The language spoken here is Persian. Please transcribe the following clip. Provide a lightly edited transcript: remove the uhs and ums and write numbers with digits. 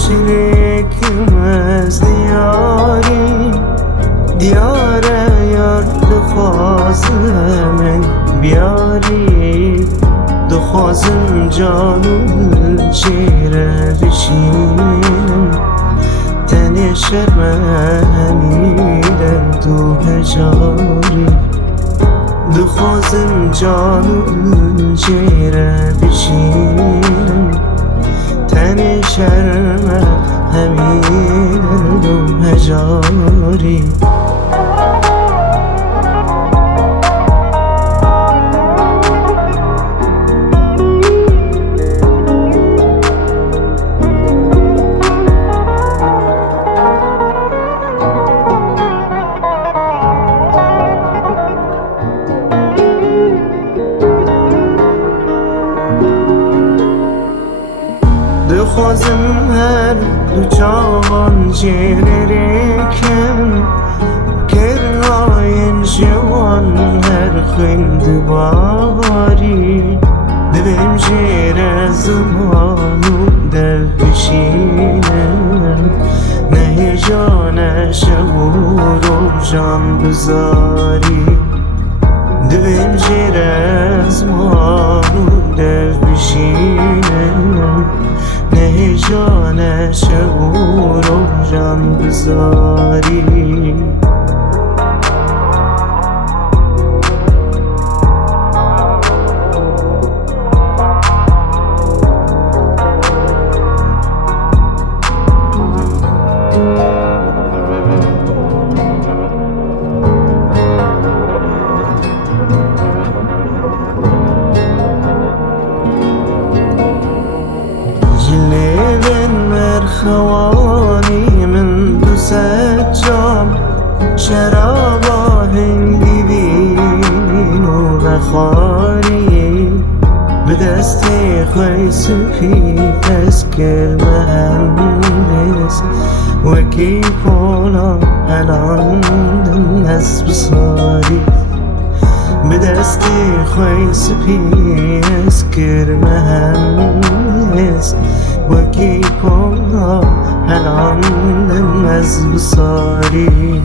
چریکم از دیاری دیاره یار دخوازم من بیاری دخوازم جانم چیره بشینم تن شرممی در دو هجاری دخوازم جانم چیره بشینم تن شرممی در دو هجاری دخوازم هر دو چاوان جنریکم کرناین جوان هر خند باری دبیم جیر زمانو در بشینم نه جان شبور و جان بزاری دبیم جیر زمانو در بشینم نه جان شبور و جان بزاری خوانی من دو جام شراب هندی وین و نخواری به دست خوی سپی تذکر مهندس وکی پولا هلاندن از بساری به دست خوی سپی تذکر مهندس وکی پولا هلاندن از بساری